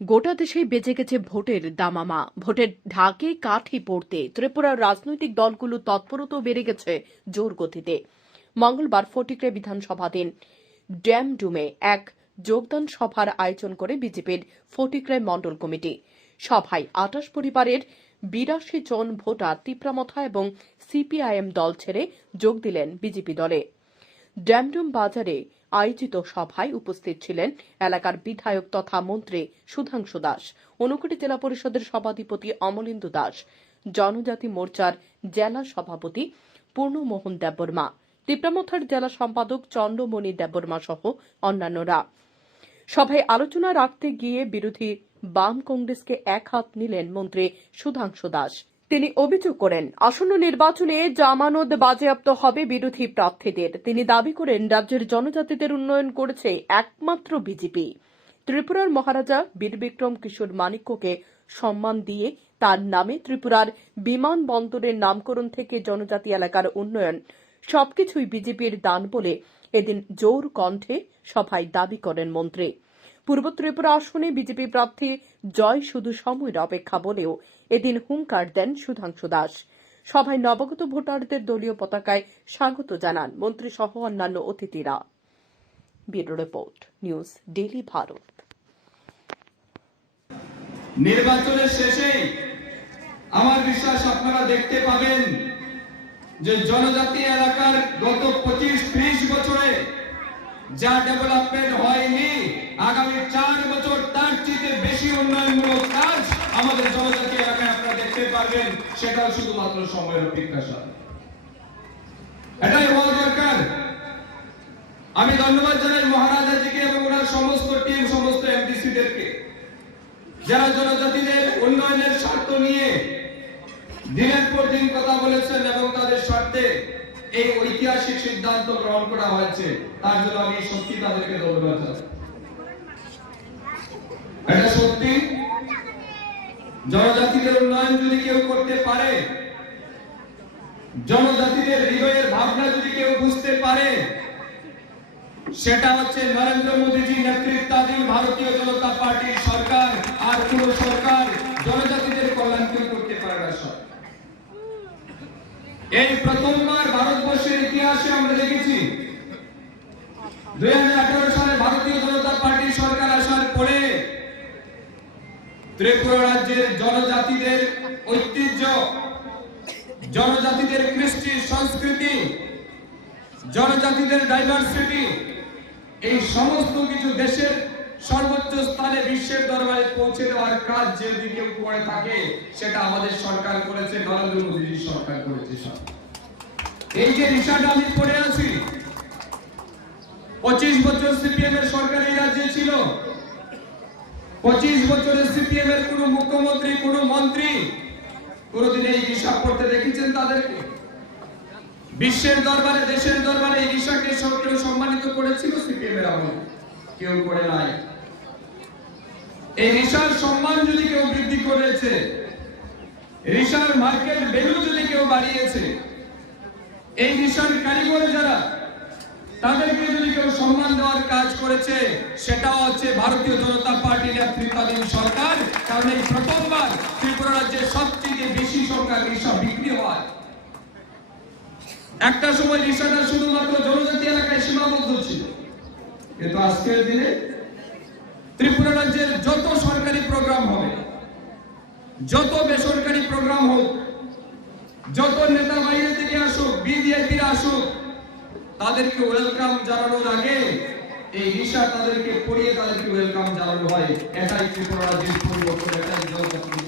গোটা দেশে বেজে গেছে ভোটের দামামা। ভোটের ঢাকে কাঠি পড়তে ত্রিপুরার রাজনৈতিক দলগুলো তৎপরতাও বেড়ে গেছে জোর গতিতে। মঙ্গলবার ফটিকরে বিধানসভাধীন ড্যামডুমে এক যোগদান সভার আয়োজন করে বিজেপির ফটিকরে মণ্ডল কমিটি। সভায় ২৮ পরিবারের ৮২ জন ভোটার তিপ্রামথা এবং সিপিআইএম দল ছেড়ে যোগ দিলেন বিজেপি দলে। ড্যামডুম বাজারে আয়োজিত সভায় উপস্থিত ছিলেন এলাকার বিধায়ক তথা মন্ত্রী সুধাংশু দাস, ঊনকোটি জেলা পরিষদের সভাধিপতি অমলেন্দু দাস, জনজাতি মোর্চার জেলা সভাপতি পূর্ণমোহন দেববর্মা, তিপ্রামথার জেলা সম্পাদক চন্দ্রমণি দেববর্মা সহ অন্যান্যরা। সভায় আলোচনা রাখতে গিয়ে বিরোধী বাম কংগ্রেসকে এক হাত নিলেন মন্ত্রী সুধাংশু দাস। তিনি অভিযোগ করেন, আসন্ন নির্বাচনে জামানত বাজেয়াপ্ত হবে বিরোধী প্রার্থীদের। তিনি দাবি করেন, রাজ্যের জনজাতিদের উন্নয়ন করেছে একমাত্র বিজেপি। ত্রিপুরার মহারাজা বীরবিক্রম কিশোর মাণিক্যকে সম্মান দিয়ে তার নামে ত্রিপুরার বিমানবন্দরের নামকরণ থেকে জনজাতি এলাকার উন্নয়ন সবকিছুই বিজেপির দান বলে এদিন জোর কণ্ঠে সভায় দাবি করেন মন্ত্রী। পূর্ব ত্রিপুরা আসনে বিজেপি প্রার্থী জয় শুধু সময়ের অপেক্ষা বলেও এদিন হুঙ্কার দেন সুধাংশু দাস। সভায় নবাগত ভোটারদের দলীয় পতাকায় স্বাগত জানান মন্ত্রী সহ অন্যান্য অতিথিরা। Bureau report, news daily Bharat. নির্বাচনের শেষে আমার বিশ্বাস আপনারা দেখতে পাবেন যে জনজাতি এলাকার গত 25-30 বছরে যা ডেভেলপমেন্ট হয়নি, আগামী 4 বছর তার চেয়ে বেশি উন্নয়নমূলক কাজ আমাদের জনজাতি এলাকায় আপনারা দেখতে পারবেন। সেটাও শুধুমাত্র সময়ের অপেক্ষা। এটাই হওয়া দরকার। আমি ধন্যবাদ জানাই মহারাজাজিকে এবং ওনার সমস্ত টিম, সমস্ত এমডিসিদেরকে, যারা জনজাতিদের উন্নয়নের স্বার্থ নিয়ে দিনের পর দিন কথা বলেছেন এবং তাদের স্বার্থে এই ঐতিহাসিক সিদ্ধান্ত গ্রহণ করা হয়েছে। তার জন্য আমি সত্যি তাদেরকে ধন্যবাদ জানাই। এটা সত্যি, জনজাতিদের উন্নয়ন যদি কেউ করতে পারে, জনজাতিদের হৃদয়ের ভাবনা যদি কেউ বুঝতে পারে, সেটা হচ্ছে নরেন্দ্র মোদীজি নেতৃত্বাধীন ভারতীয় জনতা পার্টির সরকার। আর কোন সরকার জনজাতিদের কল্যাণ কেউ করতে পারে না। এই প্রথমবার ভারতবর্ষের ইতিহাসে আমরা দেখেছি 2018 সালে ভারতীয় জনতা পার্টির সরকার আসার পরে ত্রিপুরা রাজ্যের জনজাতিদের ঐতিহ্য, জনজাতিদের কৃষ্টি সংস্কৃতি, জনজাতিদের ডাইভার্সিটি, এই সমস্ত কিছু দেশের সর্বোচ্চ স্থানে বিশ্বের দরবারে পৌঁছে দেওয়ার কাজ যদি কেউ করে থাকে, সেটা আমাদের সরকার করেছে, নরেন্দ্র মোদীজি সরকার করেছে। এই যে রিসাটা আমি পড়ে আছি, 25 বছর সিপিএম এর সরকার এই রাজ্যে ছিল। 25 বছরে সিপিএম এর কোন মুখ্যমন্ত্রী, কোন মন্ত্রী কোনদিন এই হিসাব করতে দেখেছেন তাদেরকে? বিশ্বের দরবারে, দেশের দরবারে এই রিসাকে কেউ সম্মানিত করেছিল সিপিএম এর আমলে? কেউ করে নাই। এই রিসার সম্মান যদি কেউ বৃদ্ধি করেছে, রিসার মার্কেট ভ্যালু যদি কেউ বাড়িয়েছে, এই রিসার কারিগর যারা, তাদেরকে যদি কেউ সম্মান দেওয়ার কাজ করেছে, সেটা হচ্ছে ভারতীয় জনতা পার্টি নেতৃত্বাধীন সরকার। কারণ এই প্রথমবার ত্রিপুরা রাজ্যে সবচেয়ে বেশি সংখ্যক রিসা বিক্রি হয়। একটা সময় রিসাটা শুধুমাত্র জনজাতি এলাকায় সীমাবদ্ধ ছিল, কিন্তু আজকের দিনে ত্রিপুরা রাজ্যের যত সরকারি প্রোগ্রাম হবে, যত বেসরকারি প্রোগ্রাম হোক, যত নেতা বাইরে থেকে আসুক, বিজেপিরা আসুক, তাদেরকে ওয়েলকাম জানানোর আগে এই রিসা তাদেরকে পড়িয়ে তাদেরকে ওয়েলকাম জানানো হয়। এটাই ত্রিপুরা রাজ্যের পরিবর্তন, এটাই জনজাতি।